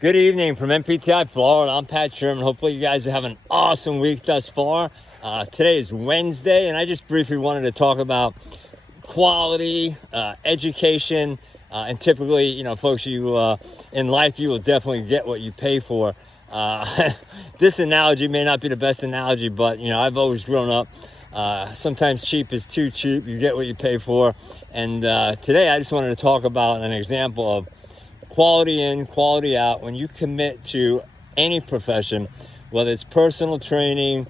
Good evening from NPTI Florida. I'm Pat Sherman. Hopefully you guys are having an awesome week thus far. Today is Wednesday, and I just briefly wanted to talk about quality, education, and typically, folks, you in life, you will definitely get what you pay for. This analogy may not be the best analogy, but, I've always grown up. Sometimes cheap is too cheap. You get what you pay for. And today I just wanted to talk about an example of quality in, quality out. When you commit to any profession, whether it's personal training,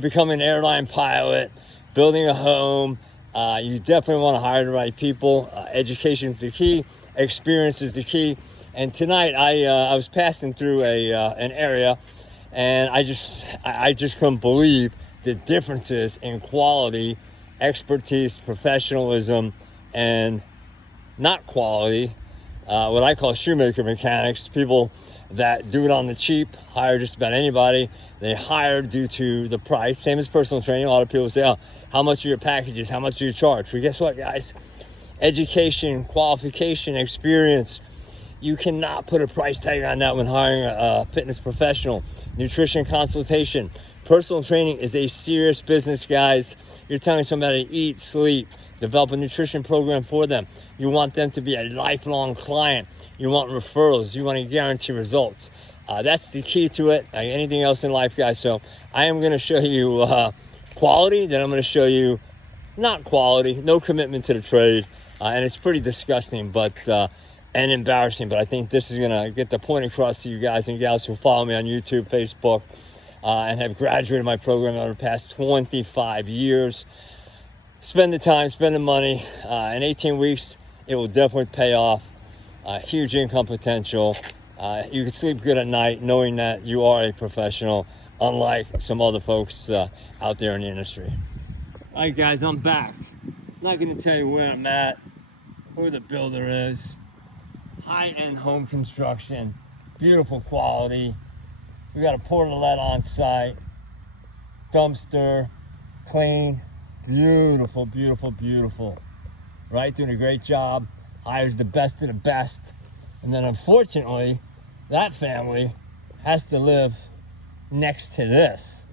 becoming an airline pilot, building a home, you definitely want to hire the right people. Education is the key. Experience is the key. And tonight I was passing through an area, and I just couldn't believe the differences in quality, expertise, professionalism, and not quality. What I call shoemaker mechanics, people that do it on the cheap, hire just about anybody. They hire due to the price, same as personal training. A lot of people say, oh, how much are your packages? How much do you charge? Well, guess what, guys? Education, qualification, experience. You cannot put a price tag on that when hiring a fitness professional. Nutrition consultation. Personal training is a serious business, guys. You're telling somebody to eat, sleep, develop a nutrition program for them. You want them to be a lifelong client. You want referrals. You want to guarantee results. That's the key to it. Anything else in life, guys. So I am going to show you quality. Then I'm going to show you not quality, no commitment to the trade. And it's pretty disgusting, and embarrassing. But I think this is going to get the point across to you guys and gals who follow me on YouTube, Facebook, and have graduated my program over the past 25 years. Spend the time, spend the money. In 18 weeks, it will definitely pay off. Huge income potential. You can sleep good at night knowing that you are a professional, unlike some other folks out there in the industry. All right, guys, I'm back. I'm not going to tell you where I'm at, who the builder is. High-end home construction, beautiful quality. We got a portalet on site, dumpster, clean. Beautiful, beautiful, beautiful. Right? Doing a great job. Hires the best of the best. And then unfortunately, that family has to live next to this.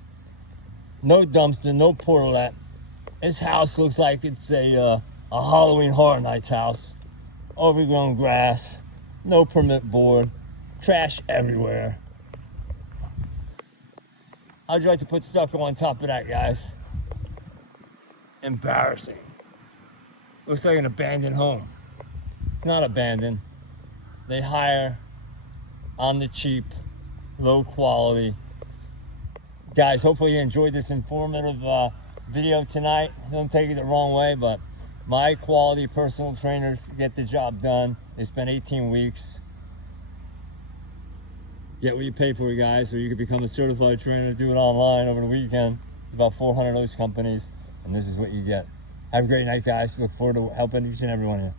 No dumpster, no portalet. This house looks like it's a Halloween Horror Nights house. Overgrown grass, no permit board, trash everywhere. How'd you like to put stucco on top of that, guys? Embarrassing. Looks like an abandoned home. It's not abandoned. They hire on the cheap, low quality. Guys, hopefully you enjoyed this informative video tonight. Don't take it the wrong way, but my quality personal trainers get the job done. They spend 18 weeks. Get what you pay for, you guys, or you could become a certified trainer, do it online over the weekend. About 400 of those companies. And this is what you get. Have a great night, guys. Look forward to helping each and every one of you.